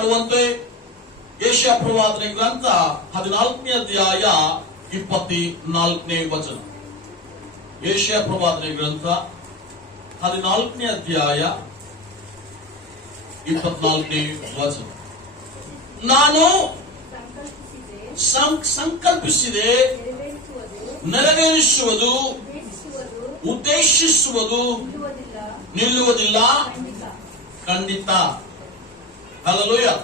ಮಾಡುವಂತೆ ಯೆಶಾಯ ಪ್ರವಾದನೆ ಗ್ರಂಥ 14ನೇ ಅಧ್ಯಾಯ 24ನೇ ವಚನ. ಯೆಶಾಯ ಪ್ರವಾದನೆ ಗ್ರಂಥ 14ನೇ ಅಧ್ಯಾಯ 24ನೇ ವಚನ. ನಾನು ಸಂಕಲ್ಪಿಸಿದೆ, ನೆರವೇರಿಸುವುದು, ಉದ್ದೇಶಿಸುವುದು ನಿಲ್ಲುವುದಿಲ್ಲ, ಖಂಡಿತ. Hallelujah.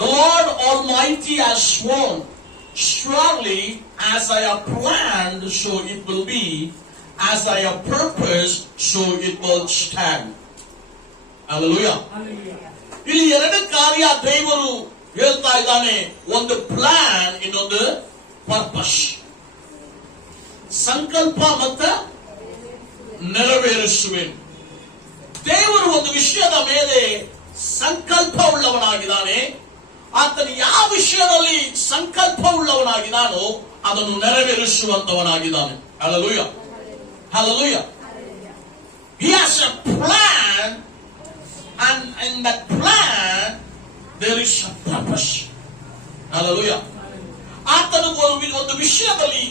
The Lord Almighty has sworn, surely as I have planned, so it will be, as I have purposed, so it will stand. Hallelujah. ಇಲ್ಲಿ ಎರಡು ಕಾರ್ಯ ದೇವರು ಹೇಳ್ತಾ ಇದ್ದಾನೆ. ಒಂದು ಪ್ಲಾನ್, ಇನ್ನೊಂದು ಪರ್ಪಸ್. ಸಂಕಲ್ಪ ಮತ್ತು ನೆರವೇರಿಸುವೆ. ದೇವರು ಒಂದು ವಿಷಯದ ಮೇಲೆ ಸಂಕಲ್ಪ ಉಳ್ಳವನಾಗಿದ್ದಾನೆ. ಆತನು ಯಾವ ವಿಷಯದಲ್ಲಿ ಸಂಕಲ್ಪ ಉಳ್ಳವನಾಗಿದ್ದಾನೋ ಅದನ್ನು ನೆರವೇರಿಸುವಂತವನಾಗಿದ್ದಾನೆ. Hallelujah. Hallelujah. He has a plan, and in that plan there is a purpose. Hallelujah. ಆತನಿಗೆ ಒಂದು ವಿಷಯದಲ್ಲಿ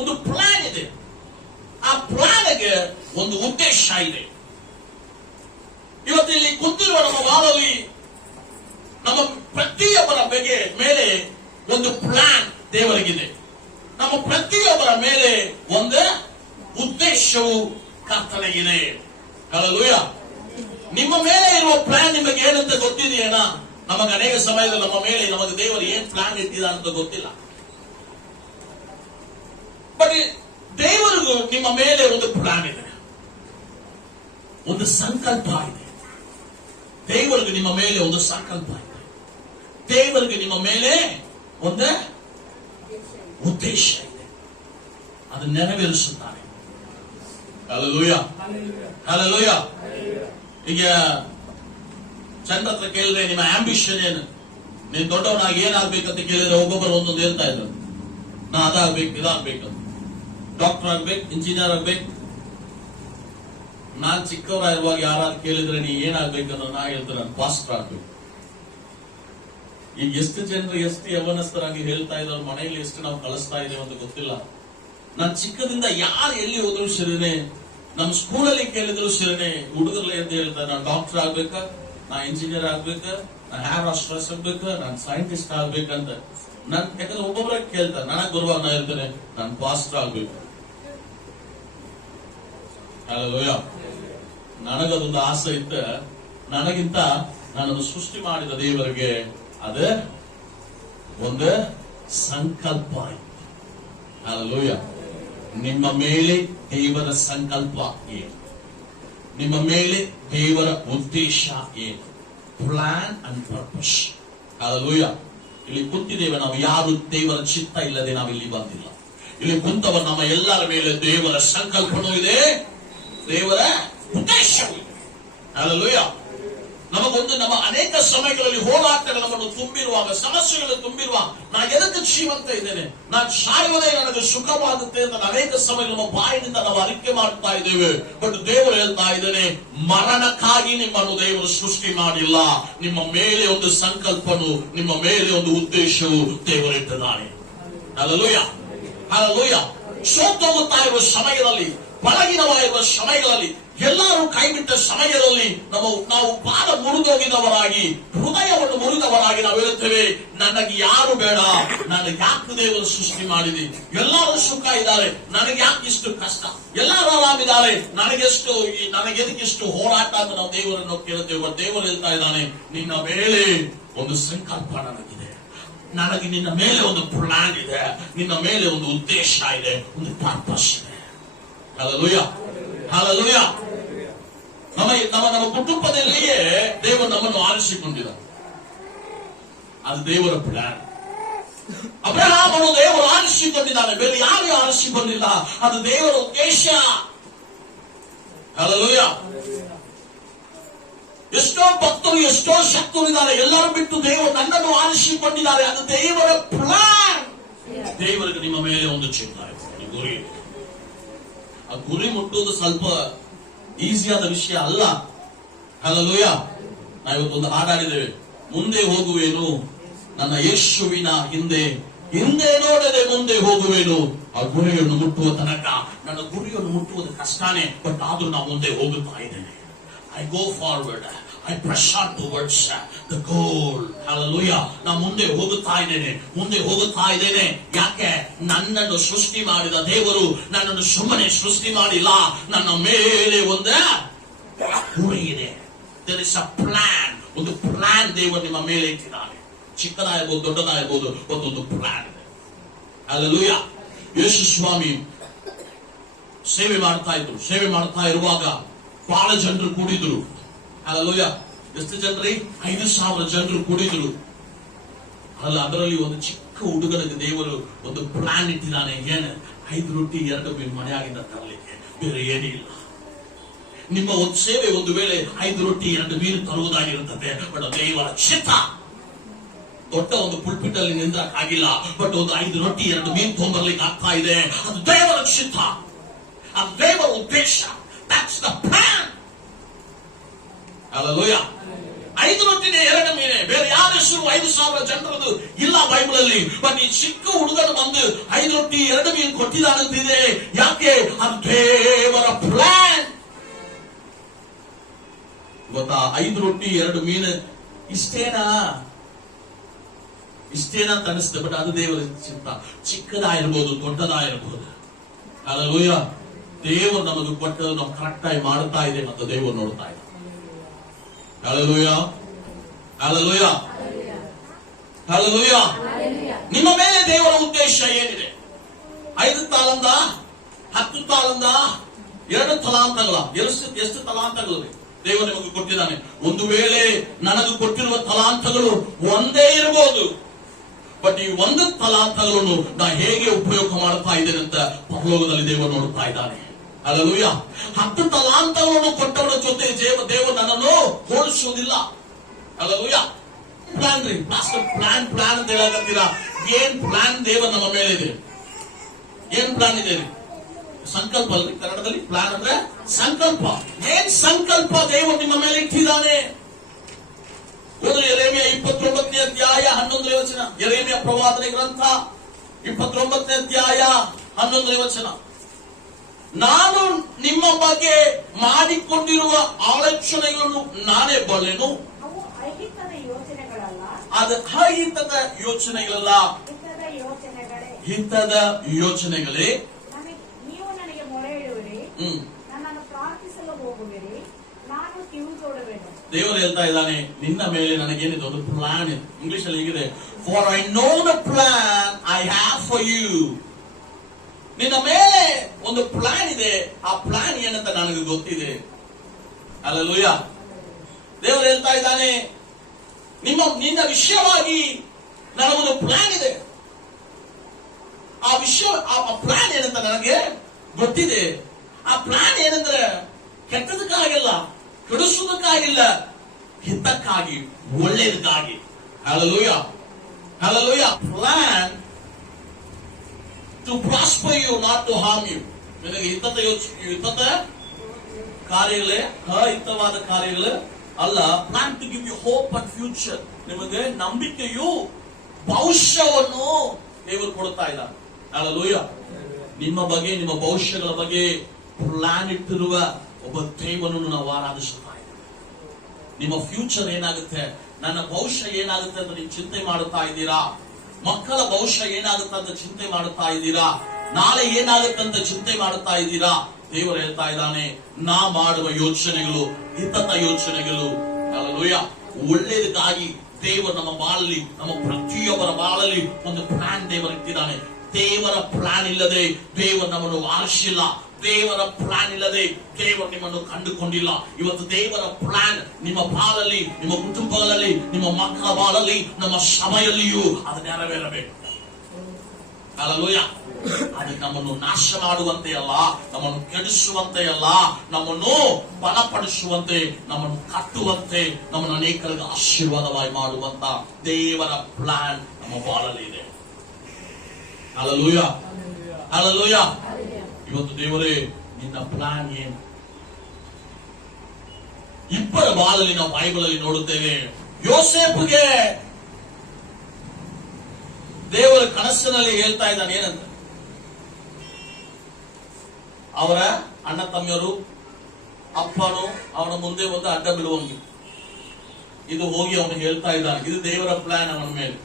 ಒಂದು ಪ್ಲಾನ್ ಇದೆ. ಆ ಪ್ಲಾನ್ಗೆ ಒಂದು ಉದ್ದೇಶ ಇದೆ. ಇವತ್ತಿಲ್ಲಿ ಕುಂತಿರುವ ನಮ್ಮ ವಾರಲ್ಲಿ ನಮ್ಮ ಪ್ರತಿಯೊಬ್ಬರ ಮೇಲೆ ಒಂದು ಪ್ಲಾನ್ ದೇವರಿಗಿದೆ. ನಮ್ಮ ಪ್ರತಿಯೊಬ್ಬರ ಮೇಲೆ ಒಂದು ಉದ್ದೇಶವು ಕರ್ತನಿಗಿದೆ. ಹಲ್ಲೆಲೂಯಾ. ನಿಮ್ಮ ಮೇಲೆ ಇರುವ ಪ್ಲಾನ್ ನಿಮಗೆ ಏನಂತ ಗೊತ್ತಿದೆಯೇನಾ? ನಮಗೆ ಅನೇಕ ಸಮಯದಲ್ಲಿ ನಮ್ಮ ಮೇಲೆ ನಮಗೆ ದೇವರು ಏನ್ ಪ್ಲಾನ್ ಇಟ್ಟಿದ ಅಂತ ಗೊತ್ತಿಲ್ಲ. ಬಟ್ ದೇವರಿಗೂ ನಿಮ್ಮ ಮೇಲೆ ಒಂದು ಪ್ಲಾನ್ ಇದೆ, ಒಂದು ಸಂಕಲ್ಪ ಇದೆ. ದೇವರಿಗೆ ನಿಮ್ಮ ಮೇಲೆ ಒಂದು ಸಂಕಲ್ಪ ಇದೆ. ದೇವರಿಗೆ ನಿಮ್ಮ ಮೇಲೆ ಒಂದು ಉದ್ದೇಶ ಇದೆ. ಅದನ್ನು ನೆರವೇರಿಸುತ್ತಾನೆ. ಹಲ್ಲೆಲೂಯಾ. ಹಲ್ಲೆಲೂಯಾ. ಈಗ ಚಂದ್ರ ಹತ್ರ ಕೇಳಿದ್ರೆ ನಿಮ್ಮ ಆಂಬಿಷನ್ ಏನು, ನೀನ್ ದೊಡ್ಡವನಾಗಿ ಏನಾಗ್ಬೇಕಂತ ಕೇಳಿದ್ರೆ ಒಬ್ಬೊಬ್ಬರು ಒಂದೊಂದು ಹೇಳ್ತಾ ಇದ್ರು. ನಾ ಅದಾಗ್ಬೇಕು, ಇದಾಗ್ಬೇಕಂತ, ಡಾಕ್ಟರ್ ಆಗ್ಬೇಕು, ಇಂಜಿನಿಯರ್ ಆಗ್ಬೇಕು. ನಾನ್ ಚಿಕ್ಕವರಾಗಿರುವಾಗ ಯಾರಾದ್ರು ಕೇಳಿದ್ರೆ ನೀ ಏನಾಗ್ಬೇಕಂದ್ರೆ ನಾ ಹೇಳ್ತಾರೆ ನಾನು ಪಾಸ್ಟರ್ ಆಗ್ಬೇಕು. ಈಗ ಎಷ್ಟು ಜನರು ಎಷ್ಟು ಯವನಸ್ಥರಾಗಿ ಹೇಳ್ತಾ ಇದ್ದಾರೆ, ಮನೆಯಲ್ಲಿ ಎಷ್ಟು ನಾವು ಕಳಿಸ್ತಾ ಇದ್ದೇವೆ ಅಂತ ಗೊತ್ತಿಲ್ಲ. ನಾನ್ ಚಿಕ್ಕದಿಂದ ಯಾರು ಎಲ್ಲಿ ಹೋದ್ರು ಸರಿನೇ, ನಮ್ಮ ಸ್ಕೂಲಲ್ಲಿ ಕೇಳಿದ್ರು ಸರಿನೇ, ಹುಡುಗರ್ಲೆ ಅಂತ ಹೇಳ್ತಾರೆ ನಾನು ಡಾಕ್ಟರ್ ಆಗ್ಬೇಕ, ನಾ ಇಂಜಿನಿಯರ್ ಆಗ್ಬೇಕ, ನಾ ಹೇರ್ ಆಸ್ಟ್ರಸ್ ಆಗ್ಬೇಕ, ನಾನು ಸೈಂಟಿಸ್ಟ್ ಆಗ್ಬೇಕಂತ. ನನ್ ಯಾಕಂದ್ರೆ ಒಬ್ಬೊಬ್ಬರ ಕೇಳ್ತಾರೆ, ನನಗ್ ಬರುವಾಗ ನಾ ಹೇಳ್ತೇನೆ ನಾನು ಪಾಸ್ಟರ್ ಆಗ್ಬೇಕು. ಹಲ್ಲೆಲೂಯಾ. ನನಗದೊಂದು ಆಸೆ ಇತ್ತ, ನನಗಿಂತ ನನ್ನನ್ನು ಸೃಷ್ಟಿ ಮಾಡಿದ ದೇವರಿಗೆ ಅದ ಒಂದು ಸಂಕಲ್ಪ ಇತ್ತು. ಹಲ್ಲೆಲೂಯಾ. ನಿಮ್ಮ ಮೇಲೆ ದೇವರ ಸಂಕಲ್ಪ ಏನು? ನಿಮ್ಮ ಮೇಲೆ ದೇವರ ಉದ್ದೇಶ ಏನು? Plan and purpose. ಹಲ್ಲೆಲೂಯಾ. ಇಲ್ಲಿ ಕುಂತಿದ್ದೇವೆ ನಾವು, ಯಾರು ದೇವರ ಚಿತ್ತ ಇಲ್ಲದೆ ನಾವಿಲ್ಲಿ ಬಂದಿಲ್ಲ. ಇಲ್ಲಿ ಕುಂತವ ನಮ್ಮ ಎಲ್ಲರ ಮೇಲೆ ದೇವರ ಸಂಕಲ್ಪನೂ ಇದೆ, ದೇವರ ಉದ್ದೇಶವೂ ಇದೆ. ಹಲ್ಲೆಲೂಯಾ. ನಮಗೊಂದು ನಮ್ಮ ಅನೇಕ ಸಮಯಗಳಲ್ಲಿ ಹೋರಾಟಗಳು ನಮ್ಮನ್ನು ತುಂಬಿರುವಾಗ, ಸಮಸ್ಯೆಗಳು ತುಂಬಿರುವಾಗ, ನಾ ಎದಕ್ಕೆ ಜೀವಂತ ಇದ್ದೇನೆ, ನಾನು ಸಾಯುವುದೇ ನನಗೆ ಸುಖವಾಗುತ್ತೆ ಅಂತ ಅನೇಕ ಸಮಯ ನಮ್ಮ ಬಾಯಿನಿಂದ ನಾವು ಅರಿಕೆ ಮಾಡ್ತಾ ಇದ್ದೇವೆ. ಬಟ್ ದೇವರು ಹೇಳ್ತಾ ಇದ್ದೇನೆ, ಮರಣಕ್ಕಾಗಿ ನಿಮ್ಮನ್ನು ದೇವರು ಸೃಷ್ಟಿ ಮಾಡಿಲ್ಲ. ನಿಮ್ಮ ಮೇಲೆ ಒಂದು ಸಂಕಲ್ಪನು, ನಿಮ್ಮ ಮೇಲೆ ಒಂದು ಉದ್ದೇಶವು ದೇವರಿಟ್ಟಿದ್ದಾನೆ. ಹಲ್ಲೆಲೂಯಾ. ಹಲ್ಲೆಲೂಯಾ. ಸೋತೋಗುತ್ತಾ ಇರುವ ಸಮಯದಲ್ಲಿ, ಬಲಹೀನವಾಗಿರುವ ಸಮಯಗಳಲ್ಲಿ, ಎಲ್ಲರೂ ಕೈಬಿಟ್ಟ ಸಮಯದಲ್ಲಿ ನಾವು ಪಾದ ಮುರಿದೋಗಿದವರಾಗಿ, ಹೃದಯವನ್ನು ಮುರಿದವರಾಗಿ ನಾವು ಹೇಳುತ್ತೇವೆ, ನನಗೆ ಯಾರು ಬೇಡ, ನನಗೆ ಯಾಕೆ ದೇವರು ಸೃಷ್ಟಿ ಮಾಡಿದೆ, ಎಲ್ಲರೂ ಸುಖ ಇದ್ದಾರೆ, ನನಗೆ ಯಾಕೆ ಇಷ್ಟು ಕಷ್ಟ, ಎಲ್ಲರೂ ಆರಾಮಿದ್ದಾರೆ, ನನಗೆದಕ್ಕಿಷ್ಟು ಹೋರಾಟ ಅಂತ ನಾವು ದೇವರನ್ನು ಕೇಳುತ್ತೇವೆ. ದೇವರು ಹೇಳ್ತಾ ಇದ್ದಾನೆ, ನಿನ್ನ ಮೇಲೆ ಒಂದು ಸಂಕಲ್ಪ ನನಗಿದೆ, ನನಗೆ ನಿನ್ನ ಮೇಲೆ ಒಂದು ಪ್ಲಾನ್ ಇದೆ, ನಿನ್ನ ಮೇಲೆ ಒಂದು ಉದ್ದೇಶ ಇದೆ, ಒಂದು ಪರ್ಪಸ್ ಇದೆ. ಹಲ್ಲೆಲೂಯಾ. ಹಲ್ಲೆಲೂಯಾ. ನಮ್ಮ ಕುಟುಂಬದಲ್ಲಿಯೇ ದೇವರು ನಮ್ಮನ್ನು ಆರಿಸಿಕೊಂಡಿದ್ದ, ಅದು ದೇವರ ಪ್ಲಾನ್. ಅಬ್ರಹಾಮನು ದೇವರು ಆರಿಸಿಕೊಂಡಿದ್ದಾನೆ, ಬೇರೆ ಯಾರು ಆರಿಸಿಕೊಂಡಿಲ್ಲ, ಅದು ದೇವರ ಉದ್ದೇಶ. ಹಲ್ಲೆಲೂಯಾ. ಎಷ್ಟೋ ಭಕ್ತರು, ಎಷ್ಟೋ ಶಕ್ತರು ಇದ್ದಾರೆ, ಎಲ್ಲರೂ ಬಿಟ್ಟು ದೇವರು ನನ್ನನ್ನು ಆರಿಸಿಕೊಂಡಿದ್ದಾರೆ, ಅದು ದೇವರ ಪ್ಲಾನ್. ದೇವರಿಗೆ ನಿಮ್ಮ ಮೇಲೆ ಒಂದು ಚಿತ್ತ ಇದೆ, ಗುರಿ ಇದೆ. ಆ ಗುರಿ ಮುಟ್ಟುವುದು ಸ್ವಲ್ಪ ಈಸಿಯಾದ ವಿಷಯ ಅಲ್ಲ. ಹಲ್ಲೆಲೂಯಾ. ನಾವಿವತ್ತೊಂದು ಹಾಡಾಡಿದ್ದೇವೆ, ಮುಂದೆ ಹೋಗುವೇನು, ನನ್ನ ಯೇಸುವಿನ ಹಿಂದೆ ನೋಡದೆ ಮುಂದೆ ಹೋಗುವೇನು. ಆ ಗುರಿಯನ್ನು ಮುಟ್ಟುವ ತನಕ ನನ್ನ ಗುರಿಯನ್ನು ಮುಟ್ಟುವುದು ಕಷ್ಟನೇ, ಬಟ್ ಆದ್ರೂ ನಾವು ಮುಂದೆ ಹೋಗುತ್ತಾ ಇದ್ದೇನೆ. I go forward, I press on towards the goal. Hallelujah. ನಾನು ಮುಂದೆ ಹೋಗುತ್ತಾ ಇದ್ದೇನೆ. ಯಾಕೆ? ನನ್ನನ್ನು ಸೃಷ್ಟಿ ಮಾಡಿದ ದೇವರು ನನ್ನನ್ನು ಸುಮ್ಮನೆ ಸೃಷ್ಟಿ ಮಾಡಿಲ್ಲ. ನನ್ನ ಮೇಲೆ ಒಂದು ಗುರಿ ಇದೆ. There is a plan. ಒಂದು ಪ್ಲಾನ್ ದೇವರು ನಿಮ್ಮ ಮೇಲೆ ಇಟ್ಟಿದ್ದಾನೆ. ಚಿಕ್ಕದಾಗಿರ್ಬೋದು, ದೊಡ್ಡದಾಗಿರ್ಬೋದು, ಒಂದು ಪ್ಲಾನ್ ಇದೆ. Hallelujah. ಯೇಸು ಸ್ವಾಮಿ ಸೇವೆ ಮಾಡ್ತಾ ಇರುವಾಗ ಬಹಳ ಜನರು ಕೂಡಿದ್ರು. Hallelujah. ಎಷ್ಟು ಜನರಿ? 5,000 ಜನರು ಕೂಡಿದ್ರು. ಅದರಲ್ಲಿ ಒಂದು ಚಿಕ್ಕ ಹುಡುಗನಿಗೆ ದೇವರು ಒಂದು ಪ್ಲಾನ್ ಇಟ್ಟಿದ್ದಾನೆ. ಏನು? 5 ರೊಟ್ಟಿ 2 ಮೀನು ಮನೆಯಾಗಿಂದ ತರಲಿಕ್ಕೆ, ಬೇರೆ ಏನಿಲ್ಲ. ನಿಮ್ಮ ಒಂದು ಸೇವೆ ಒಂದು ವೇಳೆ 5 ರೊಟ್ಟಿ 2 ಮೀನು ತರುವುದಾಗಿರುತ್ತದೆ, ಬಟ್ ದೇವರ ಚಿತ್ತ. ದೊಡ್ಡ ಒಂದು ಪುಲ್ಪಿಟ್ ಅಲ್ಲಿ ನಿಂದ್ರಕ್ಕಾಗಿಲ್ಲ, ಬಟ್ ಒಂದು 5 ರೊಟ್ಟಿ 2 ಮೀನು ತೊಗೊಂಬರ್ಲಿಕ್ಕೆ ಆಗ್ತಾ ಇದೆ. ಅದು ದೇವರ ಚಿತ್ತ, ಅದು ದೇವರ ಉದ್ದೇಶ. That's the plan. Hallelujah. 5 ರೊಟ್ಟಿನೇ 2 ಮೀನೇ, ಬೇರೆ ಯಾರ ಹೆಸರು 5,000 ಜನರದು ಇಲ್ಲ ಬೈಬಲ್ ಅಲ್ಲಿ. ಬಟ್ ಈ ಚಿಕ್ಕ ಹುಡುಗನು ಬಂದು 5 ರೊಟ್ಟಿ 2 ಮೀನು ಕೊಟ್ಟಿದ್ದಾನಂತಿದೆ. ಯಾಕೆ? ಅದು ದೇವರ ಪ್ಲಾನ್. ಗೊತ್ತಾ? 5 ರೊಟ್ಟಿ 2 ಮೀನು ಇಷ್ಟೇನಾ ಅಂತ ಅನಿಸ್ತದೆ, ಬಟ್ ಅದು ದೇವರ ಚಿತ್ತ. ಚಿಕ್ಕದಾಗಿರ್ಬೋದು, ದೊಡ್ಡದಾಗಿರ್ಬೋದು. Hallelujah. ದೇವರು ನಮಗೆ ಕೊಟ್ಟದ್ದು ನಾವು ಕರೆಕ್ಟ್ ಆಗಿ ಮಾಡುತ್ತಾ ಇದೆ ಮತ್ತು ದೇವರು ನೋಡ್ತಾ ಇದೆ. Hallelujah. Hallelujah. Hallelujah. ನಿಮ್ಮ ಮೇಲೆ ದೇವರ ಉದ್ದೇಶ ಏನಿದೆ? 5 ತಾಲಂತ, 10 ತಾಲಂತ, 2 ತಲಾಂತಗಳ, ಎಷ್ಟು ತಲಾಂತಗಳು ದೇವರು ನಿಮಗೆ ಕೊಟ್ಟಿದ್ದಾನೆ. ಒಂದು ವೇಳೆ ನನಗೆ ಕೊಟ್ಟಿರುವ ತಲಾಂತಗಳು ಒಂದೇ ಇರಬಹುದು, ಬಟ್ ಈ 1 ತಲಾಂತಗಳನ್ನು ನಾ ಹೇಗೆ ಉಪಯೋಗ ಮಾಡ್ತಾ ಇದ್ದೇನೆ ಅಂತ ಪರಲೋಕದಲ್ಲಿ ದೇವರು ನೋಡ್ತಾ ಇದ್ದಾನೆ. Hallelujah. 10 ತಲಾಂತಗಳನ್ನು ಕೊಟ್ಟವರ ಜೊತೆ ದೇವರು ನನ್ನನ್ನು ಹೋಲಿಸುವುದಿಲ್ಲ. Hallelujah. ಪ್ಲಾನ್ ರೀ ಪಾಸ್ಟರ್, ಪ್ಲಾನ್ ಅಂತ ಹೇಳಕತ್ತೀರಾ. ಏನ್ ಪ್ಲಾನ್ ದೇವರು ನಮ್ಮ ಮೇಲೆ ಇದೆ? ಏನ್ ಪ್ಲಾನ್ ಇದೆ ರೀ? ಸಂಕಲ್ಪ ಅಲ್ರಿ ಕನ್ನಡದಲ್ಲಿ. ಪ್ಲಾನ್ ಅಂದ್ರೆ ಸಂಕಲ್ಪ. ಏನ್ ಸಂಕಲ್ಪ ದೇವರು ನಿಮ್ಮ ಮೇಲೆ ಇಟ್ಟಿದ್ದಾನೆ? ಯೆರೆಮೀಯ 29ನೇ ಅಧ್ಯಾಯ 11ನೇ ವಚನ. ಯೆರೆಮೀಯ ಪ್ರವಾದನೆ ಗ್ರಂಥ 29ನೇ ಅಧ್ಯಾಯ 11ನೇ ವಚನ. ನಾನು ನಿಮ್ಮ ಬಗ್ಗೆ ಮಾಡಿಕೊಂಡಿರುವ ಆಲೋಚನೆಗಳನ್ನು ನಾನೇ ಬಲ್ಲೆನು. ಅದು ಅಹಿತದ ಯೋಚನೆಗಳಲ್ಲ, ಹಿತದ ಯೋಚನೆಗಳೇ. ನೀವು ನನಗೆ ಮೊರೆ ಇಡುವಿರಿ, ನನ್ನನ್ನು ಪ್ರಾರ್ಥಿಸಲು ಹೋಗುವಿರಿ, ನಾನು ಕಿವಿಗೊಡುವೆನು. ದೇವರು ಹೇಳ್ತಾ ಇದ್ದಾನೆ, ನಿನ್ನ ಮೇಲೆ ನನಗೇನಿದೆ ಒಂದು ಪ್ಲಾನ್ ಇದೆ. ಇಂಗ್ಲಿಷ್ ಅಲ್ಲಿ ಹೇಗಿದೆ? For I know the plan I have for you. ನಿನ್ನ ಮೇಲೆ ಒಂದು ಪ್ಲಾನ್ ಇದೆ. ಆ ಪ್ಲಾನ್ ಏನಂತ ನನಗೆ ಗೊತ್ತಿದೆ. ಹಲ್ಲೆಲೂಯಾ. ದೇವರು ಹೇಳ್ತಾ ಇದ್ದಾನೆ, ನಿನ್ನ ವಿಷಯವಾಗಿ ನನಗೊಂದು ಪ್ಲಾನ್ ಇದೆ. ಆ ಪ್ಲಾನ್ ಏನಂತ ನನಗೆ ಗೊತ್ತಿದೆ. ಆ ಪ್ಲಾನ್ ಏನಂದ್ರೆ ಕೆಟ್ಟದಕ್ಕಾಗಿಲ್ಲ, ಕೆಡಿಸುವುದಕ್ಕಾಗಿಲ್ಲ, ಹಿತಕ್ಕಾಗಿ, ಒಳ್ಳೆಯದಕ್ಕಾಗಿ. Hallelujah. Hallelujah. Plan to prosper you, not to harm you. ನಿನಗೆ ಹಿತದ ಕಾರ್ಯಗಳೇ, ಅಹಿತವಾದ ಕಾರ್ಯಗಳೇ ಅಲ್ಲ. Plan to give you hope and future. ನಿಮಗೆ ನಂಬಿಕೆಯು, ಭವಿಷ್ಯವನ್ನು ದೇವರು ಕೊಡ್ತಾ ಇದ್ದಾರೆ. ಹಲ್ಲೆಲೂಯಾ. ನಿಮ್ಮ ಬಗ್ಗೆ, ನಿಮ್ಮ ಭವಿಷ್ಯಗಳ ಬಗ್ಗೆ ಪ್ಲಾನ್ ಇಟ್ಟಿರುವ ಒಬ್ಬ ದೇವರನ್ನು ನಾವು ಆರಾಧಿಸುತ್ತಾ ಇದ್ದೇವೆ. ನಿಮ್ಮ ಫ್ಯೂಚರ್ ಏನಾಗುತ್ತೆ, ನನ್ನ ಭವಿಷ್ಯ ಏನಾಗುತ್ತೆ ಅಂತ ನೀವು ಚಿಂತೆ ಮಾಡುತ್ತಾ ಇದ್ದೀರಾ? ಮಕ್ಕಳ ಭವಿಷ್ಯ ಏನಾಗುತ್ತೆ ಅಂತ ಚಿಂತೆ ಮಾಡುತ್ತಾ ಇದ್ದೀರಾ? ನಾಳೆ ಏನಾಗುತ್ತೆ ಅಂತ ಚಿಂತೆ ಮಾಡುತ್ತಾ ಇದ್ದೀರಾ? ದೇವರು ಹೇಳ್ತಾ ಇದ್ದಾನೆ, ನಾ ಮಾಡುವ ಯೋಚನೆಗಳು ಹಿತದ ಯೋಚನೆಗಳು. ಹಲ್ಲೆಲೂಯಾ. ಒಳ್ಳೆಯದಕ್ಕಾಗಿ ದೇವರು ನಮ್ಮ ಬಾಳಲ್ಲಿ, ನಮ್ಮ ಪ್ರತಿಯೊಬ್ಬರ ಬಾಳಲ್ಲಿ ಒಂದು ಪ್ಲಾನ್ ದೇವರು ಇಟ್ಟಿದ್ದಾನೆ. ದೇವರ ಪ್ಲಾನ್ ಇಲ್ಲದೆ ದೇವರು ನಮ್ಮನ್ನು ಆರಿಸಿಲ್ಲ. ದೇವರ ಪ್ಲಾನ್ ಇಲ್ಲದೆ ದೇವರು ನಿಮ್ಮನ್ನು ಕಂಡುಕೊಂಡಿಲ್ಲ. ಇವತ್ತು ದೇವರ ಪ್ಲಾನ್ ನಿಮ್ಮ ಬಾಳಲ್ಲಿ, ನಿಮ್ಮ ಕುಟುಂಬಗಳಲ್ಲಿ, ನಿಮ್ಮ ಮಕ್ಕಳ ಬಾಳಲ್ಲಿ, ನಮ್ಮ ಸಭೆಯಲ್ಲಿಯೂ ಅದು ನೆರವೇರಬೇಕು. ಹಲ್ಲೆಲೂಯಾ. ಅದು ನಮ್ಮನ್ನು ನಾಶ ಮಾಡುವಂತೆ ಅಲ್ಲ, ನಮ್ಮನ್ನು ಕೆಡಿಸುವಂತೆ ಅಲ್ಲ, ನಮ್ಮನ್ನು ಬಲಪಡಿಸುವಂತೆ, ನಮ್ಮನ್ನು ಕಟ್ಟುವಂತೆ, ನಮ್ಮನ್ನು ಅನೇಕರಿಗೆ ಆಶೀರ್ವಾದವಾಗಿ ಮಾಡುವಂತ ದೇವರ ಪ್ಲಾನ್ ನಮ್ಮ ಬಾಳಲ್ಲಿ ಇದೆ. ಹಲ್ಲೆಲೂಯಾ. ಹಲ್ಲೆಲೂಯಾ. ಇವತ್ತು ದೇವರೇ, ನಿನ್ನ ಪ್ಲಾನ್ ಏನು? ಇಬ್ಬರ ಬಾಳಲ್ಲಿ ನಾವು ಬೈಬಲ್ ಅಲ್ಲಿ ನೋಡುತ್ತೇವೆ. ಯೋಸೇಫ್ಗೆ ದೇವರ ಕನಸಿನಲ್ಲಿ ಹೇಳ್ತಾ ಇದ್ದಾನೆ ಏನಂತ, ಅವರ ಅಣ್ಣ ತಮ್ಮಿಯರು ಅಪ್ಪನು ಅವನ ಮುಂದೆ ಒಂದು ಅಡ್ಡ ಬೀಳುವಂಗೆ ಇದು ಹೋಗಿ ಅವನು ಹೇಳ್ತಾ ಇದ್ದಾನೆ. ಇದು ದೇವರ ಪ್ಲಾನ್ ಅವನ ಮೇಲೆ.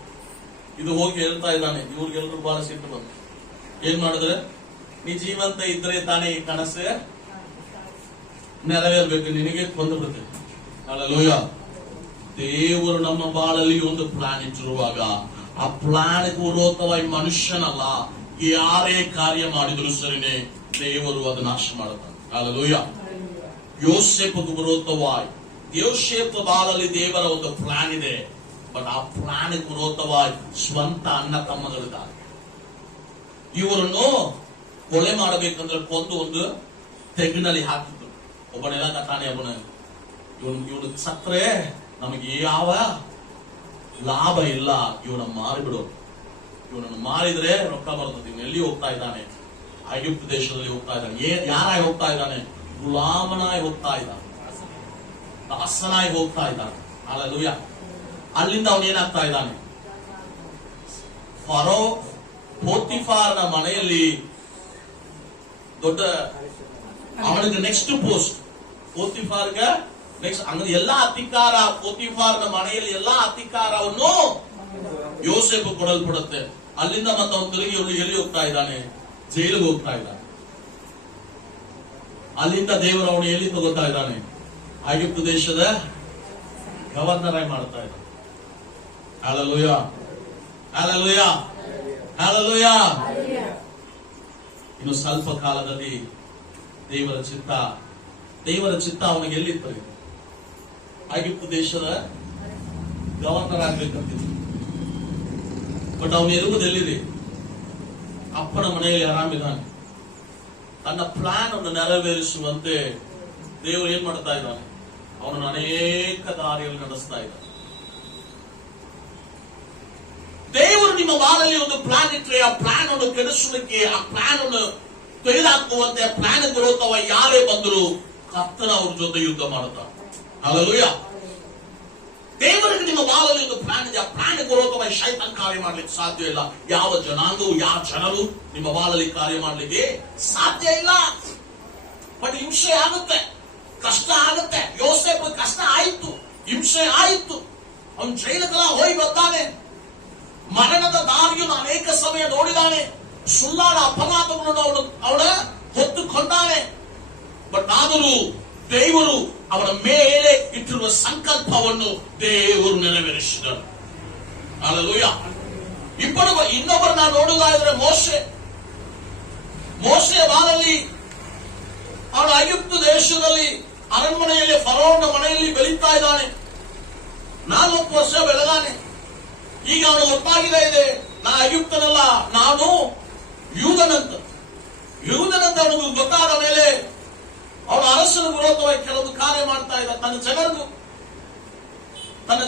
ಇದು ಹೋಗಿ ಹೇಳ್ತಾ ಇದ್ದಾನೆ. ಇವ್ರಿಗೆಲ್ಲರೂ ಬಹಳ ಸಿಟ್ಟು ಬಂತು. ಏನ್ ಮಾಡಿದ್ರೆ, ನೀ ಜೀವಂತ ಇದ್ರೆ ತಾನೇ ಈ ಕನಸು ನೆರವೇರ್ಬೇಕು, ನಿನಗೆ ಬಂದ್ಬಿಡುತ್ತೆ. ಹಲ್ಲೆಲೂಯಾ. ದೇವರು ನಮ್ಮ ಬಾಳಲ್ಲಿ ಒಂದು ಪ್ಲಾನ್ ಇಟ್ಟಿರುವಾಗ ಆ ಪ್ಲಾನ್ ವಿರೋಧವಾಗಿ ಮನುಷ್ಯನಲ್ಲ, ಯಾರೇ ಕಾರ್ಯ ಮಾಡಿದ್ರು ಸರಿನೇ ದೇವರು ಅದು ನಾಶ ಮಾಡುತ್ತಾನೆ. ಹಲ್ಲೆಲೂಯಾ. ಯೋಸೇಫ್ಗೆ ವಿರೋಧವಾಗಿ ಯೋಸೇಫ್ ಬಾಳಲ್ಲಿ ದೇವರ ಒಂದು ಪ್ಲಾನ್ ಇದೆ. ಬಟ್ ಆ ಪ್ಲಾನ್ ವಿರೋಧವಾಗಿ ಸ್ವಂತ ಅಣ್ಣ ತಮ್ಮಗಳಿದ್ದಾರೆ. ಇವರನ್ನು ಕೊಲೆ ಮಾಡಬೇಕಂದ್ರೆ ಕೊಂದು ಒಂದು ತೆಗ್ಗಿನಲ್ಲಿ ಹಾಕಿದ್ರು. ಒಬ್ಬನೆಲ್ಲ ಕಥಾನೆ ಅವನ ಇವನು ಸತ್ರೆ ನಮಗೆ ಯಾವ ಲಾಭ ಇಲ್ಲ, ಇವನ ಮಾರಿಬಿಡು, ಇವನನ್ನು ಮಾರಿದ್ರೆ ರೊಕ್ಕ ಬರ್ತದೆ. ಇವನು ಎಲ್ಲಿ ಹೋಗ್ತಾ ಇದ್ದಾನೆ? ಐಗುಪ್ತ ದೇಶದಲ್ಲಿ ಹೋಗ್ತಾ ಇದ್ದಾನೆ. ಯಾರಾಗಿ ಹೋಗ್ತಾ ಇದ್ದಾನೆ? ಗುಲಾಮನಾಗಿ ಹೋಗ್ತಾ ಇದ್ದಾನೆ, ದಾಸನಾಗಿ ಹೋಗ್ತಾ ಇದ್ದಾನೆ. ಹಲ್ಲೆಲೂಯಾ. ಅಲ್ಲಿಂದ ಅವನು ಏನಾಗ್ತಾ ಇದ್ದಾನೆ? ಫರೋ ಪೋತಿಫಾರನ ಮನೆಯಲ್ಲಿ ದೊಡ್ಡ ಅವನಿಗೆ ನೆಕ್ಸ್ಟ್ ಪೋಸ್ಟ್. ಪೋತಿಫಾರ್ಗೆ ನೆಕ್ಸ್ಟ್ ಅಂದ್ರೆ ಎಲ್ಲಾ ಅಧಿಕಾರ, ಪೋತಿಫಾರನ ಮನೆಯಲ್ಲಿ ಎಲ್ಲಾ ಅಧಿಕಾರವನ್ನು ಯೋಸೇಫ್ ಕೊಡಲ್ಪಡುತ್ತೆ. ಅಲ್ಲಿಂದ ಮತ್ತೆ ಅವನು ತಿರುಗಿ ಎಲ್ಲಿ ಹೋಗ್ತಾ ಇದ್ದಾನೆ? ಜೈಲಿಗೆ ಹೋಗ್ತಾ ಇದ್ದಾನೆ. ಅಲ್ಲಿಂದ ದೇವರು ಅವನು ಎಲ್ಲಿ ತಗೋತಾ ಇದ್ದಾನೆ? ಐಗುಪ್ತ ದೇಶದ ಗವರ್ನರ್ ಆಗಿ ಮಾಡ್ತಾ ಇದ್ದಾನೆ. Hallelujah, hallelujah, hallelujah. ಇನ್ನು ಸ್ವಲ್ಪ ಕಾಲದಲ್ಲಿ ದೇವರ ಚಿತ್ತ ಅವನಿಗೆ ಎಲ್ಲಿರ್ತದೆ? ಐಗುಪ್ತ ದೇಶದ ಗವರ್ನರ್ ಆಗ್ಬೇಕಂತಿದ್ರು. ಬಟ್ ಅವನು ಇರುವುದೆಲ್ಲಿದೆ? ಅಪ್ಪನ ಮನೆಯಲ್ಲಿ ಆರಾಮಿದ್ದಾನೆ. ತನ್ನ ಪ್ಲಾನ್ ಅನ್ನು ನೆರವೇರಿಸುವಂತೆ ದೇವರು ಏನ್ ಮಾಡ್ತಾ ಇದ್ದಾನೆ? ಅವನನ್ನು ಅನೇಕ ದಾರಿಯಲ್ಲಿ ನಡೆಸ್ತಾ ಇದ್ದಾನೆ. ದೇವರು ನಿಮ್ಮ ಬಾಳಲ್ಲಿ ಒಂದು ಪ್ಲಾನ್ ಇಟ್ಟರೆ ಆ ಪ್ಲಾನ್ ಅನ್ನು ಕೆಡಿಸಲಿಕ್ಕೆ, ಆ ಪ್ಲಾನ್ ಅನ್ನು ತೆಗೆದುಹಾಕುವಂತೆ ಪ್ಲಾನ್ ವಿರೋಧವ ಯಾರೇ ಬಂದರೂ ಕರ್ತನ ಅವ್ರ ಜೊತೆ ಯುದ್ಧ ಮಾಡುತ್ತಾರೆ. ಹಲ್ಲೆಲೂಯಾ. ದೇವರಿಗೆ ನಿಮ್ಮ ಬಾಳಲ್ಲಿ ಒಂದು ಪ್ಲಾನ್ ಇದೆ. ಆ ಪ್ಲಾನ್ ವಿರೋಧವಾಗಿ ಶೈತಾನ್ ಕಾರ್ಯ ಮಾಡ್ಲಿಕ್ಕೆ ಸಾಧ್ಯ ಇಲ್ಲ. ಯಾವ ಜನಾಂಗವು, ಯಾವ ಜನರು ನಿಮ್ಮ ಬಾಳಲ್ಲಿ ಕಾರ್ಯ ಮಾಡ್ಲಿಕ್ಕೆ ಸಾಧ್ಯ ಇಲ್ಲ. ಬಟ್ ಹಿಂಸೆ ಆಗುತ್ತೆ, ಕಷ್ಟ ಆಗುತ್ತೆ. ಯೋಸೇಫ್ ಕಷ್ಟ ಆಯಿತು, ಹಿಂಸೆ ಆಯಿತು. ಅವನು ಜೈಲುಗಳ ಹೋಗಿ ಬರ್ತಾನೆ. ಮರಣದ ದಾರಿಯನ್ನು ಅನೇಕ ಸಮಯ ನೋಡಿದಾನೆ. ಸುಳ್ಳಾದ ಅಪರಾಧಗಳನ್ನು ಅವನ ಹೊತ್ತುಕೊಂಡಾನೆ. ಬಟ್ ಆದರೂ ದೇವರು ಅವನ ಮೇಲೆ ಇಟ್ಟಿರುವ ಸಂಕಲ್ಪವನ್ನು ದೇವರು ನೆರವೇರಿಸಿದರು. ಹಲ್ಲೆಲೂಯಾ. ಇನ್ನೊಬ್ಬರು ನಾವು ನೋಡುವುದಾದರೆ ಮೋಶೆ ಬಾಳಲ್ಲಿ ಅವನ ಐಗುಪ್ತ ದೇಶದಲ್ಲಿ ಅರಣ್ಮನೆಯಲ್ಲಿ ಫರೋನ ಮನೆಯಲ್ಲಿ ಬೆಳೀತಾ ಇದ್ದಾನೆ. 40 ವರ್ಷ ಬೆಳೆದಾನೆ. ಈಗ ಅವನು ಒಟ್ಟಾಗಿದೆ ಇದೆ, ನಾ ಐಗುಪ್ತನಲ್ಲ, ನಾನು ಯೂದನಂತ ಅವನಿಗೆ ಗೊತ್ತಾದ ಮೇಲೆ ಅವನ ಅರಸನ ವಿರೋಧವಾಗಿ ಕೆಲವು ಕಾರ್ಯ ಮಾಡ್ತಾ ಇದ್ದ. ತನ್ನ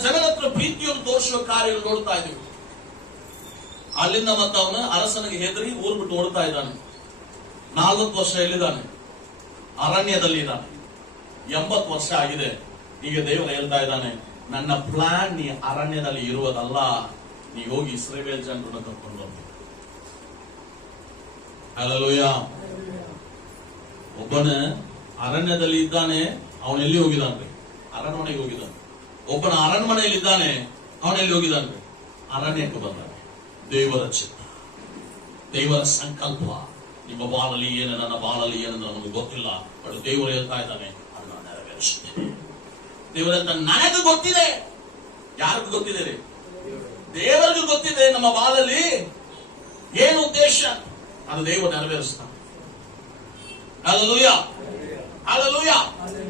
ಜನರ ಹತ್ರ ಪ್ರೀತಿಯನ್ನು ತೋರಿಸುವ ಕಾರ್ಯಗಳು ನೋಡ್ತಾ ಇದ್ದೀವಿ. ಅಲ್ಲಿಂದ ಮತ್ತೆ ಅವನು ಅರಸನಿಗೆ ಹೆದರಿ ಊರು ಬಿಟ್ಟು ಓಡ್ತಾ ಇದ್ದಾನೆ. 40 ವರ್ಷ ಎಲ್ಲಿದ್ದಾನೆ? ಅರಣ್ಯದಲ್ಲಿ ಇದ್ದಾನೆ. 80 ವರ್ಷ ಆಗಿದೆ. ಈಗ ದೇವರು ಹೇಳ್ತಾ ಇದ್ದಾನೆ, ನನ್ನ ಪ್ಲಾನ್ ನೀ ಅರಣ್ಯದಲ್ಲಿ ಇರುವುದಲ್ಲ, ನೀ ಹೋಗಿ ಇಸ್ರಾಯೇಲ್ ಜನರನ್ನು ಕರ್ಕೊಂಡು ಹೋಗ್ಬೇಕು. ಹಲ್ಲೆಲೂಯಾ. ಒಬ್ಬನ ಅರಣ್ಯದಲ್ಲಿ ಇದ್ದಾನೆ, ಅವನೆಲ್ಲಿ ಹೋಗಿದ್ದಾನೆ? ಅರಣ್ಮನೆಗೆ ಹೋಗಿದ್ದಾನೆ. ಒಬ್ಬನ ಅರಣ್ಮನೆಯಲ್ಲಿ ಇದ್ದಾನೆ, ಅವನೆಲ್ಲಿ ಹೋಗಿದ್ದಾನೆ? ಅರಣ್ಯಕ್ಕೆ ಬಂದಾನೆ. ದೇವರ ಚಿತ್ತ, ದೇವರ ಸಂಕಲ್ಪ ನಿಮ್ಮ ಬಾಳಲ್ಲಿ ಏನು, ನನ್ನ ಬಾಳಲ್ಲಿ ಏನು ನಮಗೆ ಗೊತ್ತಿಲ್ಲ. ಬಟ್ ದೇವರು ಹೇಳ್ತಾ ಇದ್ದಾನೆ, ಅದನ್ನ ನೆರವೇರಿಸುತ್ತೇನೆ. ದೇವರಂತ ನನಗೆ ಗೊತ್ತಿದೆ. ಯಾರಿಗೂ ಗೊತ್ತಿದೆ? ದೇವರಿಗೂ ಗೊತ್ತಿದೆ ನಮ್ಮ ಬಾಳಲ್ಲಿ ಏನು ಉದ್ದೇಶ, ಅದು ದೇವರು ನೆರವೇರಿಸ್ತಾನೆ. Hallelujah, hallelujah.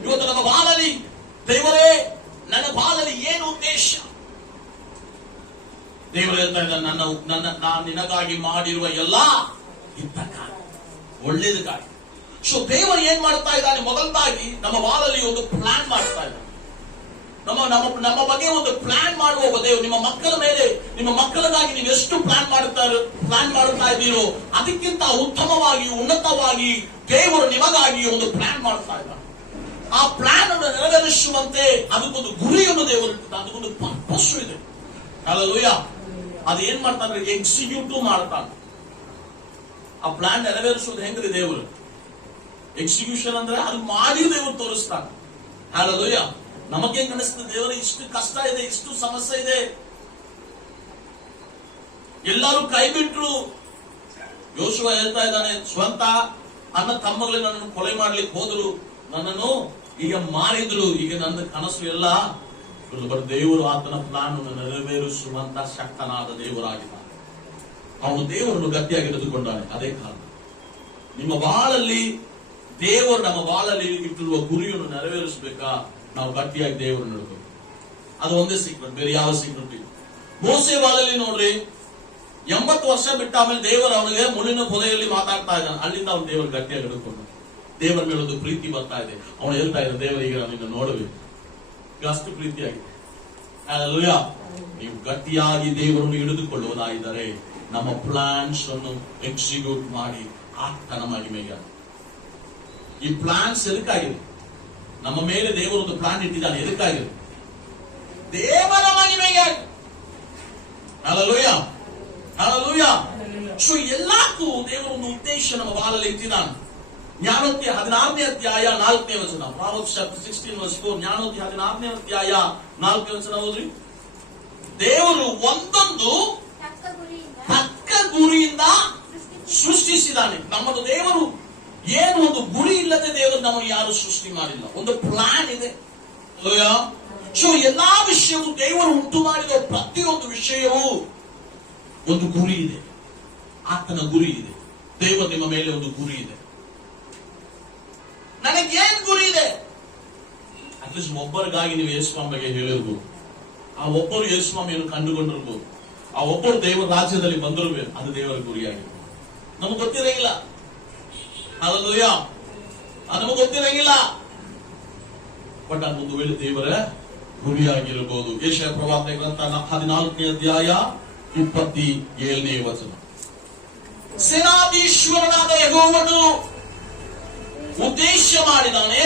ಇವತ್ತು ನಮ್ಮ ಬಾಳಲ್ಲಿ ದೇವರೇ, ನನ್ನ ಬಾಳಲ್ಲಿ ಏನು ಉದ್ದೇಶ? ದೇವರು ಹೇಳ್ತಾ ಇದ್ದಾನೆ, ನಾನು ನಿನಗಾಗಿ ಮಾಡಿರುವ ಎಲ್ಲ ಹಿತಕ್ಕಾಗಿ, ಒಳ್ಳೇದಕ್ಕಾಗಿ. ಸೊ ದೇವರು ಏನ್ ಮಾಡ್ತಾ ಇದ್ದಾನೆ? ಮೊದಲದಾಗಿ ನಮ್ಮ ಬಾಳಲ್ಲಿ ಒಂದು ಪ್ಲಾನ್ ಮಾಡ್ತಾ ಇದ್ದಾನೆ. ನಮ್ಮ ಬಗ್ಗೆ ಒಂದು ಪ್ಲಾನ್ ಮಾಡುವ ದೇವರು ನಿಮ್ಮ ಮಕ್ಕಳ ಮೇಲೆ, ನಿಮ್ಮ ಮಕ್ಕಳಿಗಾಗಿ ನೀವು ಎಷ್ಟು ಪ್ಲಾನ್ ಮಾಡುತ್ತಾ ಇದ್ದೀರೋ ಅದಕ್ಕಿಂತ ಉತ್ತಮವಾಗಿ, ಉನ್ನತವಾಗಿ ದೇವರು ನಿಮಗಾಗಿ ಒಂದು ಪ್ಲಾನ್ ಮಾಡ್ತಾ ಇದ್ದಾನೆ. ಆ ಪ್ಲಾನ್ ಅನ್ನು ನೆರವೇರಿಸುವಂತೆ ಅದಕ್ಕೊಂದು ಗುರಿಯನ್ನು ದೇವರು ಇಟ್ಟಿದ್ದ, ಅದಕ್ಕೊಂದು ಪರ್ಪಸ್ ಇದೆ. ಹಲ್ಲೆಲೂಯ. ಅದೇನ್ ಮಾಡ್ತಾನೆ? ಎಕ್ಸಿಕ್ಯೂಟಿವ್ ಮಾಡ್ತಾನೆ. ಆ ಪ್ಲಾನ್ ನೆರವೇರಿಸೋದು ಹೆಂಗ್ರಿ ದೇವರು? ಎಕ್ಸಿಕ್ಯೂಷನ್ ಅಂದ್ರೆ ಅದು ಮಾಡಿ ದೇವರು ತೋರಿಸ್ತಾನೆ. ಹಲ್ಲೆಲೂಯ. ನಮಗೆ ಅನಿಸ್ತದೆ ದೇವರು ಇಷ್ಟು ಕಷ್ಟ ಇದೆ, ಇಷ್ಟು ಸಮಸ್ಯೆ ಇದೆ, ಎಲ್ಲರೂ ಕೈ ಬಿಟ್ರು. ಯೋಶುವ ಹೇಳ್ತಾ ಇದ್ದಾನೆ, ಸ್ವಂತ ಅಣ್ಣ ತಮ್ಮಗಳೇ ನನ್ನನ್ನು ಕೊಲೆ ಮಾಡ್ಲಿಕ್ಕೆ ಹೋದ್ರು, ನನ್ನನ್ನು ಈಗ ಮಾರಿದ್ರು, ಈಗ ನನ್ನ ಕನಸು ಎಲ್ಲ ದೇವರು ಆತನ ಪ್ಲಾನ್ ನೆರವೇರಿಸುವಂತ ಶಕ್ತನಾದ ದೇವರಾಗಿದ್ದಾನೆ. ಅವನು ದೇವರನ್ನು ಗಟ್ಟಿಯಾಗಿ ಹಿಡಿದುಕೊಂಡಾನೆ. ಅದೇ ಕಾರಣ ನಿಮ್ಮ ಬಾಳಲ್ಲಿ ದೇವರು ನಮ್ಮ ಬಾಳಲ್ಲಿ ಇಟ್ಟಿರುವ ಗುರಿಯನ್ನು ನೆರವೇರಿಸಬೇಕಾ, ನಾವು ಗಟ್ಟಿಯಾಗಿ ದೇವರನ್ನು ಹಿಡಿದು. ಅದು ಒಂದೇ ಸೀಕ್ರೆಟ್, ಬೇರೆ ಯಾವ ಸೀಕ್ರೆಟ್ ಇಲ್ಲ. ಮೋಸೆ ಬಾಳಲ್ಲಿ ನೋಡ್ರಿ, 80 ವರ್ಷ ಬಿಟ್ಟ ಆಮೇಲೆ ದೇವರು ಅವನಿಗೆ ಮುಳ್ಳಿನ ಪೊದೆಯಲ್ಲಿ ಮಾತಾಡ್ತಾ ಇದ್ದಾನೆ. ಅಲ್ಲಿಂದ ಅವನು ದೇವರು ಗಟ್ಟಿಯಾಗಿ ಹಿಡಿದುಕೊಂಡು ದೇವರ ಮೇಲೊಂದು ಪ್ರೀತಿ ಬರ್ತಾ ಇದೆ. ಅವನು ಹೇಳ್ತಾ ಇದ್ದಾನೆ, ದೇವರಿಗೆ ನಾನು ನಿನ್ನ ನೋಡಬೇಕು, ಅಷ್ಟು ಪ್ರೀತಿಯಾಗಿದೆ. ಹಲ್ಲೆಲೂಯ. ನೀವು ಗಟ್ಟಿಯಾಗಿ ದೇವರನ್ನು ಹಿಡಿದುಕೊಳ್ಳುವುದಾಗಿದ್ದರೆ ನಮ್ಮ ಪ್ಲಾನ್ಸ್ ಅನ್ನು ಎಕ್ಸಿಕ್ಯೂಟ್ ಮಾಡಿ ಆತನ ಮಹಿಮೆಗೆ. ಈ ಪ್ಲಾನ್ಸ್ ಎದಕ್ಕಾಗಿದೆ? ನಮ್ಮ ಮೇಲೆ ದೇವರೊಂದು ಪ್ಲಾನ್ ಇಟ್ಟಿದ್ದಾನೆ. ಎದಕ್ಕಾಗಿದೆ? ದೇವರ ಮಹಿಮೆಗೆ. ಹಲ್ಲೆಲೂಯ. ಹಲ್ಲೆಲೂಯ. ಸೊ ಎಲ್ಲಕ್ಕೂ ದೇವರೊಂದು ಉದ್ದೇಶ ನಮ್ಮ ಬಾಳಲ್ಲಿ ಇಟ್ಟಿದ್ದಾನೆ. ಜ್ಞಾನೋಕ್ತಿ 16ನೇ ಅಧ್ಯಾಯ 4ನೇ ವಚನ. Proverbs chapter 16 verse 4. ಜ್ಞಾನೋಕ್ತಿ 16ನೇ ಅಧ್ಯಾಯ 4ನೇ ವಚನ ಓದ್ರಿ. ದೇವರು ಒಂದೊಂದು ತಕ್ಕ ಗುರಿಯಿಂದ ಸೃಷ್ಟಿಸಿದ್ದಾನೆ. ನಮ್ಮದು ದೇವರು ಏನು ಒಂದು ಗುರಿ ಇಲ್ಲದೆ ದೇವರು ನಮ್ಮನ್ನು ಯಾರು ಸೃಷ್ಟಿ ಮಾಡಿಲ್ಲ. ಒಂದು ಪ್ಲಾನ್ ಇದೆ. ಸೊ ಎಲ್ಲಾ ವಿಷಯವು ದೇವರು ಉಂಟು ಮಾಡಿದ ಪ್ರತಿಯೊಂದು ವಿಷಯವೂ ಒಂದು ಗುರಿ ಇದೆ. ಆತನ ಗುರಿ ಇದೆ. ದೇವರು ನಿಮ್ಮ ಮೇಲೆ ಒಂದು ಗುರಿ ಇದೆ. ನನಗೇನ್ ಗುರಿ ಇದೆ? ಅಟ್ಲೀಸ್ಟ್ ಒಬ್ಬರಿಗಾಗಿ ನೀವು ಯೇಸುಸ್ವಾಮಿಗೆ ಹೇಳಿರ್ಬೋದು. ಆ ಒಬ್ಬರು ಯೇಸುಸ್ವಾಮಿಯನ್ನು ಕಂಡುಕೊಂಡಿರ್ಬೋದು. ಆ ಒಬ್ಬರು ದೇವರ ರಾಜ್ಯದಲ್ಲಿ ಬಂದಿರಬೇಕು. ಅದು ದೇವರ ಗುರಿಯಾಗಿದೆ. ನಮಗೆ ಗೊತ್ತಿರಂಗಿಲ್ಲ. ಹಲ್ಲೆಲೂಯ. ನಮಗೆ ಗೊತ್ತಿರಂಗಿಲ್ಲ. ಬಟ್ ಅದೊಂದು ವೇಳೆ ದೇವರ ಗುರಿಯಾಗಿರಬಹುದು. ಯೆಶಾಯ ಪ್ರವಾದನೆ ಗ್ರಂಥ 14ನೇ ಅಧ್ಯಾಯ 27ನೇ ವಚನ. ಸೇನಾಧೀಶ್ವರನಾದ ಯೆಹೋವನು ಉದ್ದೇಶ ಮಾಡಿದಾನೆ,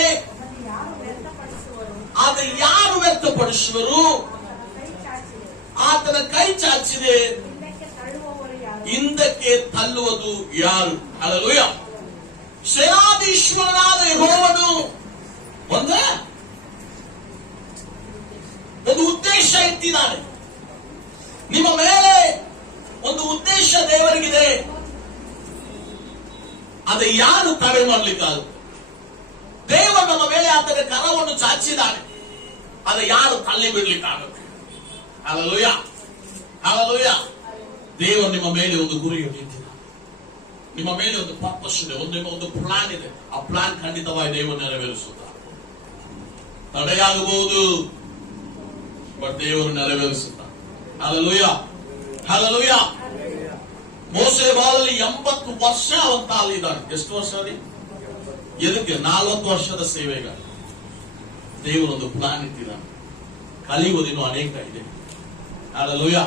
ಆದರೆ ಯಾರು ವ್ಯಕ್ತಪಡಿಸುವರು? ಆತನ ಕೈ ಚಾಚಿದೆ, ಹಿಂದಕ್ಕೆ ತಳ್ಳುವುದು ಯಾರು? ಹಲ್ಲೆಲೂಯ. ಸೇನಾಧೀಶ್ವರನಾದ ಯೆಹೋವನು ಒಂದು ಉದ್ದೇಶ ಇಟ್ಟಿದ್ದಾನೆ. ನಿಮ್ಮ ಮೇಲೆ ಒಂದು ಉದ್ದೇಶ ದೇವರಿಗಿದೆ. ಅದು ಯಾರು ತಡೆ ಮಾಡಲಿಕ್ಕಾಗುತ್ತೆ? ದೇವರು ನಮ್ಮ ಮೇಲೆ ಆತನ ಕರವನ್ನು ಚಾಚಿದ್ದಾನೆ. ಅದು ಯಾರು ತಳ್ಳಿ ಬಿಡ್ಲಿಕ್ಕಾಗುತ್ತೆ? ಹಲ್ಲೆಲೂಯ. ಹಲ್ಲೆಲೂಯ. ದೇವರು ನಿಮ್ಮ ಮೇಲೆ ಒಂದು ಗುರಿ ಇಟ್ಟಿದ್ದಾನೆ. ನಿಮ್ಮ ಮೇಲೆ ಒಂದು ಪರ್ಪಸ್ ಇದೆ, ಒಂದು ಪ್ಲಾನ್ ಇದೆ. ಆ ಪ್ಲಾನ್ ಖಂಡಿತವಾಗಿ ದೇವರು ನೆರವೇರಿಸುತ್ತಾರೆ. ತಡೆಯಾಗಬಹುದು, ಬಟ್ ದೇವರು ನೆರವೇರಿಸುತ್ತಾರೆ. ಹಲ್ಲೆಲೂಯ. ಹಲ್ಲೆಲೂಯ. ಮೋಸೆ ಬಾಳಲ್ಲಿ 80 ವರ್ಷ ಅವಂತ ಅಲ್ಲಿದ್ದಾನೆ. ಎಷ್ಟು ವರ್ಷ ರೀ? ಎದಕ್ಕೆ? 40 ವರ್ಷದ ಸೇವೆಗಾಗಿ ದೇವರೊಂದು ಪ್ಲಾನ್ ಇಟ್ಟಿದ್ದಾನೆ. ಕಲಿಯುವುದಿನ್ನು ಅನೇಕ ಇದೆ. ಹಲ್ಲೆಲೂಯ.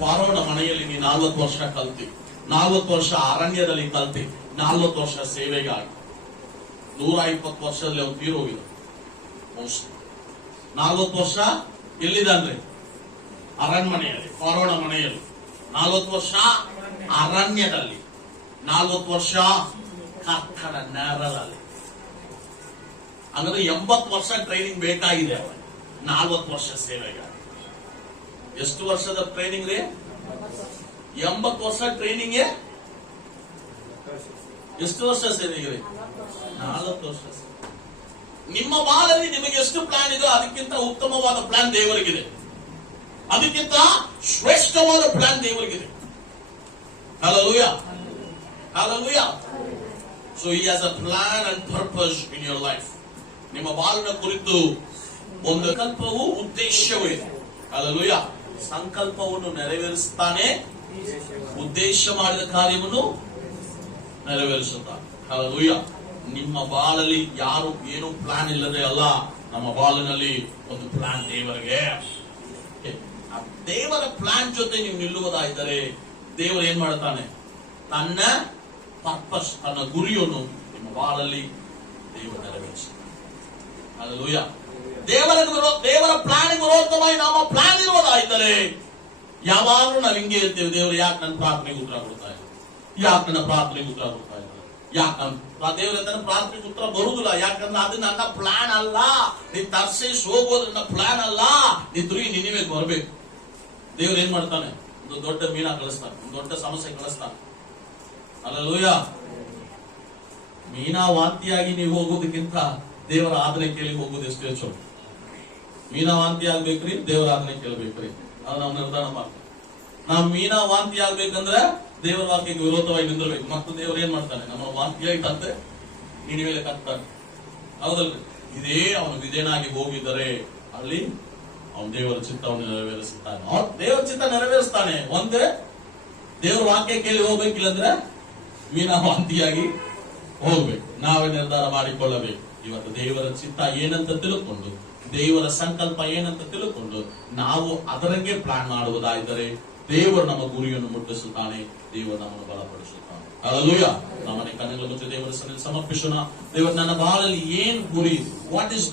ಫಾರೋನ ಮನೆಯಲ್ಲಿ ನೀ 40 ವರ್ಷ ಕಲ್ತಿ, 40 ವರ್ಷ ಅರಣ್ಯದಲ್ಲಿ ಕಲ್ತಿ, 40 ವರ್ಷ ಸೇವೆಗಾಗಿ. 120 ವರ್ಷದಲ್ಲಿ ಅವನು ತೀರೋಗಿದ. 40 ವರ್ಷ ಎಲ್ಲಿದ್ದಾನ್ರಿ? ಅರಣ್ಮನೆಯಲ್ಲಿ, ಫಾರೋನ ಮನೆಯಲ್ಲಿ. 40 ವರ್ಷ ಅರಣ್ಯದಲ್ಲಿ, 40 ವರ್ಷ ಕರ್ತನ ನೆರಳಲ್ಲಿ. ಅಂದ್ರೆ 80 ವರ್ಷ ಟ್ರೈನಿಂಗ್ ಬೇಕಾಗಿದೆ ಅವನಿಗೆ. 40 ವರ್ಷ ಸೇವೆಗಾಗಿ. ಎಷ್ಟು ವರ್ಷದ ಟ್ರೈನಿಂಗ್ ರೀ? 80 ವರ್ಷ ಟ್ರೈನಿಂಗ್. ಎಷ್ಟು ವರ್ಷ ಸೇವೆಗೆ? 40 ವರ್ಷ. ನಿಮ್ಮ ಬಾಳಲ್ಲಿ ನಿಮಗೆ ಎಷ್ಟು ಪ್ಲಾನ್ ಇದೋ ಅದಕ್ಕಿಂತ ಉತ್ತಮವಾದ ಪ್ಲಾನ್ ದೇವರಿಗಿದೆ. ಅದಕ್ಕಿಂತ ಶ್ರೇಷ್ಠವಾದ plan ದೇವರಿಗಿದೆ. Hallelujah. Hallelujah. So he has a plan and purpose in your life. ನಿಮ್ಮ ಬಾಳಿನ ಕುರಿತು ಒಂದು ಸಂಕಲ್ಪವೂ ಉದ್ದೇಶವೂ ಇದೆ. Hallelujah. ಸಂಕಲ್ಪವನ್ನು ನೆರವೇರಿಸುತ್ತಾನೆ, ಉದ್ದೇಶ ಮಾಡಿದ ಕಾರ್ಯವನ್ನು ನೆರವೇರಿಸುತ್ತಾನೆ. Hallelujah. ನಿಮ್ಮ ಬಾಳಲ್ಲಿ ಯಾರು ಏನು ಪ್ಲಾನ್ ಇಲ್ಲದೆ ಅಲ್ಲ, ನಮ್ಮ ಬಾಳಿನಲ್ಲಿ ಒಂದು ಪ್ಲಾನ್ ದೇವರಿಗೆ. ದೇವರ ಪ್ಲಾನ್ ಜೊತೆ ನೀವು ನಿಲ್ಲುವುದಾದರೆ ದೇವರು ಏನ್ ಮಾಡ್ತಾನೆ? ತನ್ನ ಪರ್ಪಸ್, ತನ್ನ ಗುರಿಯನ್ನು ನಿಮ್ಮ ಬಾಳಲ್ಲಿ ದೇವರು ನೆರವೇರಿಸುತ್ತಾನೆ. ಹಲ್ಲೆಲೂಯಾ. ದೇವರ ಪ್ಲಾನಿಗೆ ವಿರೋಧವಾಗಿ ನಮ್ಮ ಪ್ಲಾನ್ ಇರೋದಾಯ್ತರೆ ಯಾವಾಗಲೂ ನಾವು ಹಿಂಗೆ ಇರ್ತೇವೆ. ದೇವರು ಯಾಕೆ ನನ್ನ ಪ್ರಾರ್ಥನೆಗೆ ಉತ್ತರ ಕೊಡ್ತಾ ಇಲ್ಲ, ಯಾಕೆ ನನ್ನ ಪ್ರಾರ್ಥನೆಗೆ ಉತ್ತರ ಕೊಡ್ತಾ ಇಲ್ಲ, ಯಾಕೆ ದೇವರ ತನ್ನ ಪ್ರಾರ್ಥನೆಗೆ ಉತ್ತರ ಬರುದಿಲ್ಲ? ಯಾಕಂದ್ರೆ ಅದು ನನ್ನ ಪ್ಲಾನ್ ಅಲ್ಲ. ನೀ ತರ್ಸೇಶ್ ಹೋಗೋದು ನನ್ನ ಪ್ಲಾನ್ ಅಲ್ಲ. ನೀ ತಿರುಗಿ ನಿನ್ನಿವೆ ಬರ್ಬೇಕು. ದೇವ್ರು ಏನ್ ಮಾಡ್ತಾನೆ? ಒಂದು ದೊಡ್ಡ ಮೀನ ಕಳಿಸ್ತಾನೆ, ಒಂದು ದೊಡ್ಡ ಸಮಸ್ಯೆ ಕಳಿಸ್ತಾನೆ. ಹಲ್ಲೆಲೂಯಾ. ಮೀನಾ ವಾಂತಿಯಾಗಿ ನೀವು ಹೋಗೋದಕ್ಕಿಂತ ದೇವರ ಆಜ್ಞೆ ಕೇಳಿ ಹೋಗೋದು ಎಷ್ಟು ಹೆಚ್ಚು. ಮೀನಾ ವಾಂತಿ ಆಗ್ಬೇಕ್ರಿ, ದೇವರ ಆಜ್ಞೆ ಕೇಳ್ಬೇಕ್ರಿ. ಅದು ನಾವು ನಿರ್ಧಾರ ಮಾಡ್ತೀವಿ. ನಾವು ಮೀನಾ ವಾಂತಿ ಆಗ್ಬೇಕಂದ್ರೆ ದೇವರ ವಾಕ್ಯಕ್ಕೆ ವಿರೋಧವಾಗಿ ನಿಂದಿರ್ಬೇಕು. ಮತ್ತು ದೇವರು ಏನ್ ಮಾಡ್ತಾನೆ? ನಮ್ಮ ವಾಂತಿಯಾಗಿ ತಂದೆ ನಿನ್ನ ಮೇಲೆ ಕಟ್ತಾನೆ. ಹೌದಲ್ರಿ? ಇದೇ ಅವನು ವಿಧೇಯನಾಗಿ ಹೋಗಿದ್ದರೆ ಅಲ್ಲಿ ಅವನು ದೇವರ ಚಿತ್ತವನ್ನು ನೆರವೇರಿಸುತ್ತಾನೆ. ದೇವರ ಚಿತ್ತ ನೆರವೇರಿಸ್ತಾನೆ. ಒಂದೇ ದೇವರ ವಾಕ್ಯ ಕೇಳಿ ಹೋಗ್ಬೇಕಿಲ್ಲಂದ್ರೆ ಮೀನಾ ವಾಂತಿಯಾಗಿ ಹೋಗ್ಬೇಕು. ನಾವೇ ನಿರ್ಧಾರ ಮಾಡಿಕೊಳ್ಳಬೇಕು. ಇವತ್ತು ದೇವರ ಚಿತ್ತ ಏನಂತ ತಿಳ್ಕೊಂಡು, ದೇವರ ಸಂಕಲ್ಪ ಏನಂತ ತಿಳ್ಕೊಂಡು ನಾವು ಅದರಂಗೆ ಪ್ಲಾನ್ ಮಾಡುವುದಾದರೆ ದೇವರು ನಮ್ಮ ಗುರಿಯನ್ನು ಮುಟ್ಟಿಸುತ್ತಾನೆ, ದೇವರು ನಮ್ಮನ್ನು ಬಲಪಡಿಸುತ್ತಾನೆ. ಹಲ್ಲೆಲೂಯಾ. ನಮ್ಮನೆ ಕಣ್ಣುಗಳ ಮುಂಚೆ ದೇವರ ಸನ್ನಿಧಿಯಲ್ಲಿ ಸಮರ್ಪಿಸೋಣ. ದೇವರು ನನ್ನ ಬಾಳಲ್ಲಿ ಏನ್ ಗುರಿ, ವಾಟ್ ಇಸ್